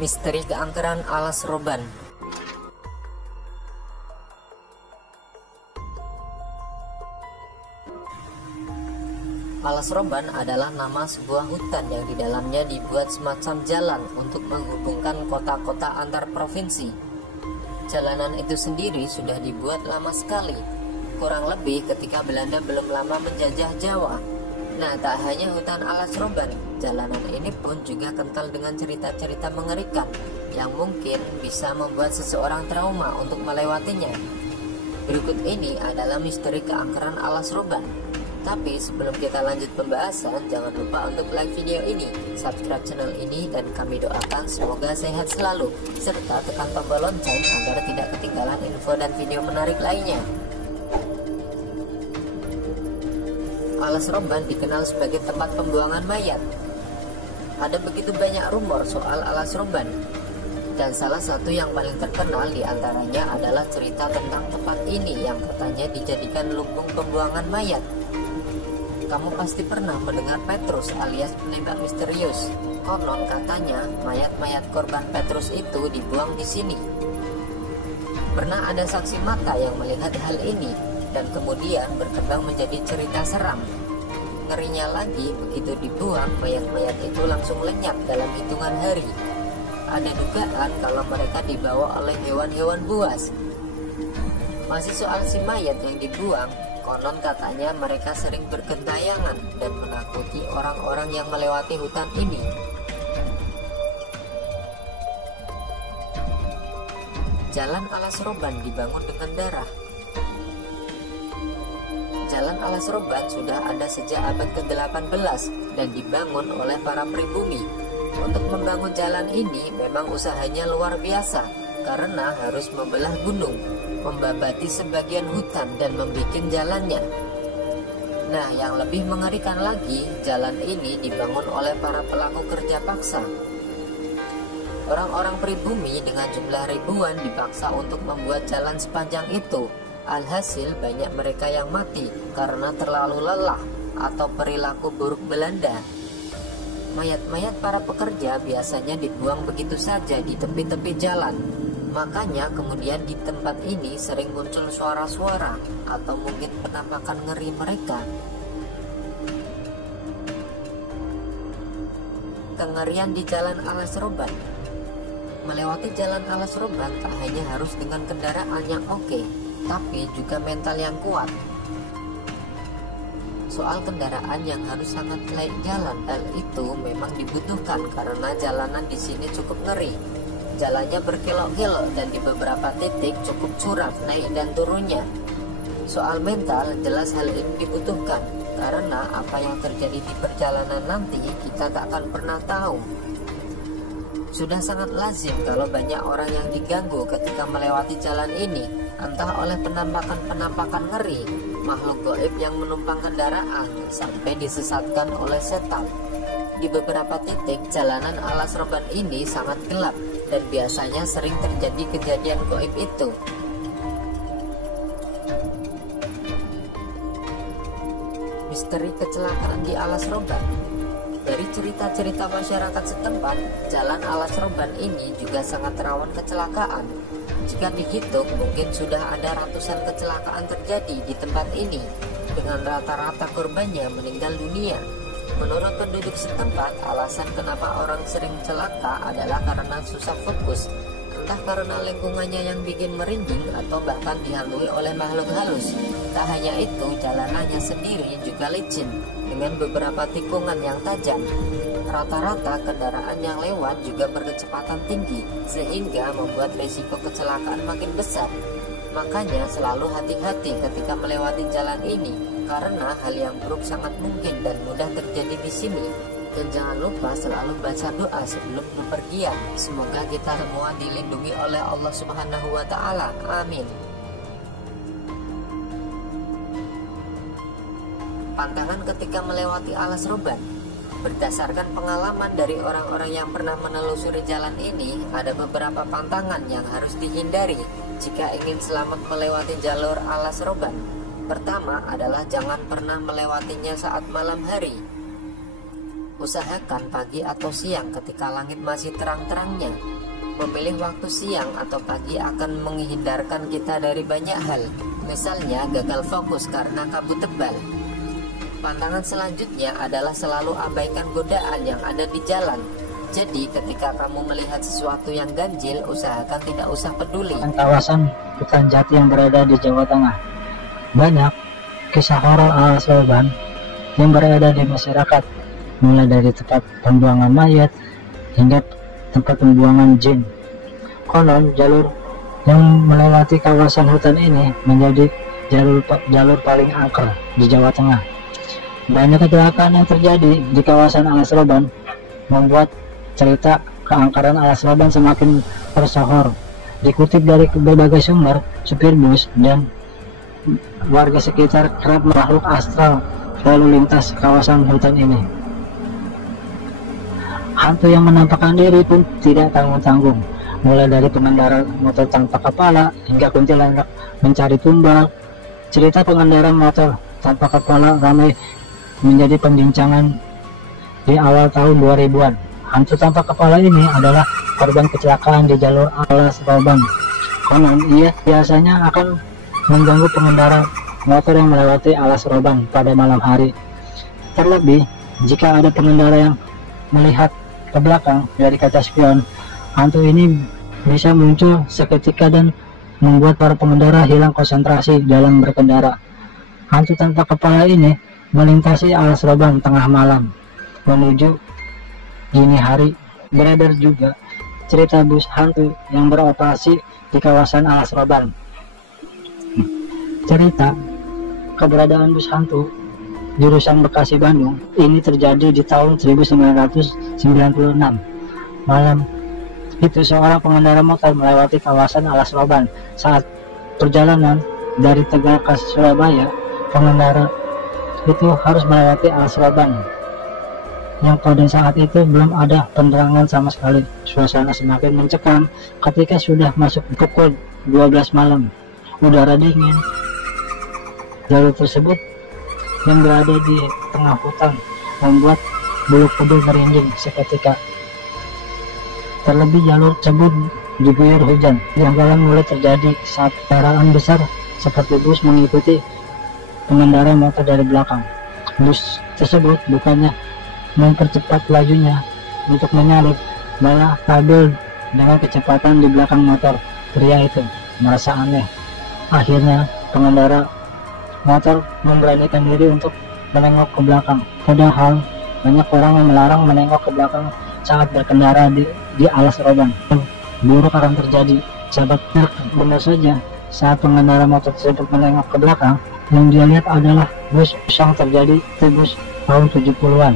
Misteri keangkeran alas roban. Alas roban adalah nama sebuah hutan yang di dalamnya dibuat semacam jalan untuk menghubungkan kota-kota antar provinsi. Jalanan itu sendiri sudah dibuat lama sekali, kurang lebih ketika Belanda belum lama menjajah Jawa. Nah, tak hanya hutan alas roban, jalanan ini pun juga kental dengan cerita-cerita mengerikan yang mungkin bisa membuat seseorang trauma untuk melewatinya. Berikut ini adalah misteri keangkeran alas roban. Tapi sebelum kita lanjut pembahasan, jangan lupa untuk like video ini, subscribe channel ini, dan kami doakan semoga sehat selalu, serta tekan tombol lonceng agar tidak ketinggalan info dan video menarik lainnya. Alas roban dikenal sebagai tempat pembuangan mayat. Ada begitu banyak rumor soal alas roban, dan salah satu yang paling terkenal diantaranya adalah cerita tentang tempat ini yang katanya dijadikan lumbung pembuangan mayat. Kamu pasti pernah mendengar Petrus alias penembak misterius. Konon katanya mayat-mayat korban Petrus itu dibuang di sini. Pernah ada saksi mata yang melihat hal ini dan kemudian berkembang menjadi cerita seram. Ngerinya lagi, begitu dibuang, mayat-mayat itu langsung lenyap dalam hitungan hari. Ada dugaan kalau mereka dibawa oleh hewan-hewan buas. Masih soal si mayat yang dibuang, konon katanya mereka sering bergentayangan dan menakuti orang-orang yang melewati hutan ini. Jalan alas roban dibangun dengan darah. Jalan alas roban sudah ada sejak abad ke-18 dan dibangun oleh para pribumi. Untuk membangun jalan ini memang usahanya luar biasa karena harus membelah gunung, membabati sebagian hutan dan membuat jalannya. Nah, yang lebih mengerikan lagi, jalan ini dibangun oleh para pelaku kerja paksa. Orang-orang pribumi dengan jumlah ribuan dipaksa untuk membuat jalan sepanjang itu. Alhasil banyak mereka yang mati karena terlalu lelah atau perilaku buruk Belanda. Mayat-mayat para pekerja biasanya dibuang begitu saja di tepi-tepi jalan. Makanya kemudian di tempat ini sering muncul suara-suara atau mungkin penampakan ngeri mereka. Kengerian di jalan alas roban. Melewati jalan alas roban tak hanya harus dengan kendaraan yang oke, tapi juga mental yang kuat. Soal kendaraan yang harus sangat layak jalan, hal itu memang dibutuhkan karena jalanan di sini cukup ngeri. Jalannya berkelok-kelok dan di beberapa titik cukup curam naik dan turunnya. Soal mental, jelas hal ini dibutuhkan karena apa yang terjadi di perjalanan nanti kita tak akan pernah tahu. Sudah sangat lazim kalau banyak orang yang diganggu ketika melewati jalan ini, entah oleh penampakan-penampakan ngeri, makhluk gaib yang menumpang kendaraan, sampai disesatkan oleh setan. Di beberapa titik, jalanan alas roban ini sangat gelap dan biasanya sering terjadi kejadian gaib itu. Misteri kecelakaan di alas roban. Dari cerita-cerita masyarakat setempat, jalan alas roban ini juga sangat rawan kecelakaan. Jika dihitung, mungkin sudah ada ratusan kecelakaan terjadi di tempat ini, dengan rata-rata korbannya meninggal dunia. Menurut penduduk setempat, alasan kenapa orang sering celaka adalah karena susah fokus, entah karena lingkungannya yang bikin merinding atau bahkan dihantui oleh makhluk halus. Tak hanya itu, jalanannya sendiri juga licin dengan beberapa tikungan yang tajam. Rata-rata kendaraan yang lewat juga berkecepatan tinggi sehingga membuat risiko kecelakaan makin besar. Makanya selalu hati-hati ketika melewati jalan ini karena hal yang buruk sangat mungkin dan mudah terjadi di sini. Dan jangan lupa selalu baca doa sebelum bepergian. Semoga kita semua dilindungi oleh Allah Subhanahu wa Ta'ala. Amin. Pantangan ketika melewati alas roban. Berdasarkan pengalaman dari orang-orang yang pernah menelusuri jalan ini, ada beberapa pantangan yang harus dihindari jika ingin selamat melewati jalur alas roban. Pertama adalah jangan pernah melewatinya saat malam hari. Usahakan pagi atau siang ketika langit masih terang-terangnya. Memilih waktu siang atau pagi akan menghindarkan kita dari banyak hal, misalnya gagal fokus karena kabut tebal. Pantangan selanjutnya adalah selalu abaikan godaan yang ada di jalan. Jadi ketika kamu melihat sesuatu yang ganjil, usahakan tidak usah peduli. Kawasan hutan jati yang berada di Jawa Tengah. Banyak kisah horor Alas Roban yang berada di masyarakat, mulai dari tempat pembuangan mayat hingga tempat pembuangan jin. Konon jalur yang melewati kawasan hutan ini menjadi jalur paling angker di Jawa Tengah. Banyak kecelakaan yang terjadi di kawasan Alas Roban membuat cerita keangkeran Alas Roban semakin tersohor. Dikutip dari berbagai sumber, supir bus dan warga sekitar kerap makhluk astral lalu lintas kawasan hutan ini. Hantu yang menampakkan diri pun tidak tanggung-tanggung, mulai dari pengendara motor tanpa kepala hingga kuntilanak mencari tumbal. Cerita pengendara motor tanpa kepala ramai menjadi pembincangan di awal tahun 2000-an. Hantu tanpa kepala ini adalah korban kecelakaan di jalur Alas Roban. Konon ia biasanya akan mengganggu pengendara motor yang melewati Alas Roban pada malam hari. Terlebih jika ada pengendara yang melihat ke belakang dari kaca spion, hantu ini bisa muncul seketika dan membuat para pengendara hilang konsentrasi dalam berkendara. Hantu tanpa kepala ini melintasi Alas Roban tengah malam menuju dini hari. Beredar juga cerita bus hantu yang beroperasi di kawasan Alas Roban. Cerita keberadaan bus hantu jurusan Bekasi Bandung ini terjadi di tahun 1996. Malam itu seorang pengendara motor melewati kawasan Alas Roban. Saat perjalanan dari Tegal ke Surabaya, pengendara itu harus melewati Alas Roban yang pada saat itu belum ada penerangan sama sekali. Suasana semakin mencekam ketika sudah masuk pukul 12 malam. Udara dingin. Jalur tersebut yang berada di tengah hutan membuat bulu kuduk merinding seketika. Terlebih jalur tersebut diguyur hujan. Kejanggalan mulai terjadi saat kendaraan besar seperti bus mengikuti pengendara motor dari belakang. Bus tersebut bukannya mempercepat lajunya untuk menyalip, malah kabel dengan kecepatan di belakang motor. Pria itu merasa aneh. Akhirnya pengendara motor memberanikan diri untuk menengok ke belakang. Padahal banyak orang yang melarang menengok ke belakang saat berkendara di Alas Roban. Buruk akan terjadi. Sahabat, benar saja saat pengendara motor tersebut menengok ke belakang, yang dia lihat adalah bus yang terjadi di bus tahun 70-an.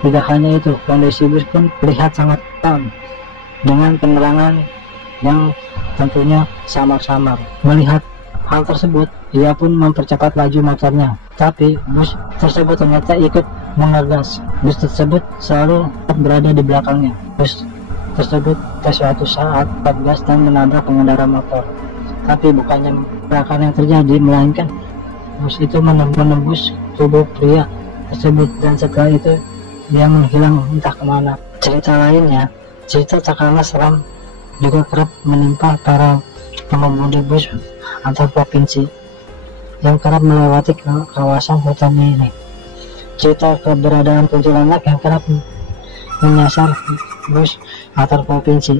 Tidak hanya itu, kondisi bus pun terlihat sangat terang dengan penerangan yang tentunya samar-samar. Melihat hal tersebut, ia pun mempercepat laju motornya. Tapi bus tersebut ternyata ikut mengegas. Bus tersebut selalu berada di belakangnya. Bus tersebut pada suatu saat terbang dan menabrak pengendara motor. Tapi bukannya kecelakaan yang terjadi, melainkan bus itu menembus tubuh pria tersebut, dan setelah itu dia menghilang entah kemana. Cerita lainnya, cerita tak kalah seram juga kerap menimpa para pengemudi bus antar provinsi yang kerap melewati kawasan hutan ini. Cerita keberadaan kuntilanak yang kerap menyasar bus antar provinsi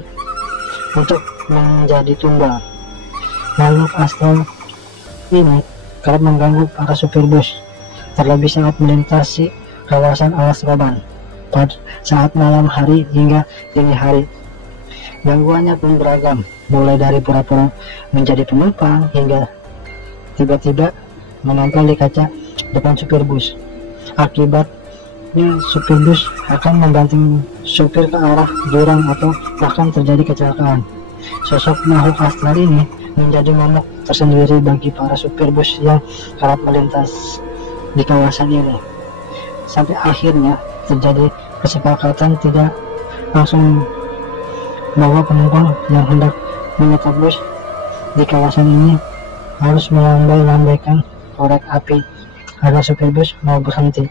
untuk menjadi tumbal. Makhluk astral ini kerap mengganggu para supir bus, terlebih saat melintasi kawasan Alas Roban pada saat malam hari hingga dini hari. Gangguannya pun beragam, mulai dari pura-pura menjadi penumpang hingga tiba-tiba menempel di kaca depan supir bus. Akibatnya supir bus akan membanting supir ke arah jurang atau bahkan terjadi kecelakaan. Sosok makhluk astral ini menjadi momok tersendiri bagi para supir bus yang kerap melintas di kawasan ini. Sampai akhirnya terjadi kesepakatan tidak langsung bahwa penumpang yang hendak menyekat bus di kawasan ini harus melambai-lambaikan korek api agar supir bus mau berhenti.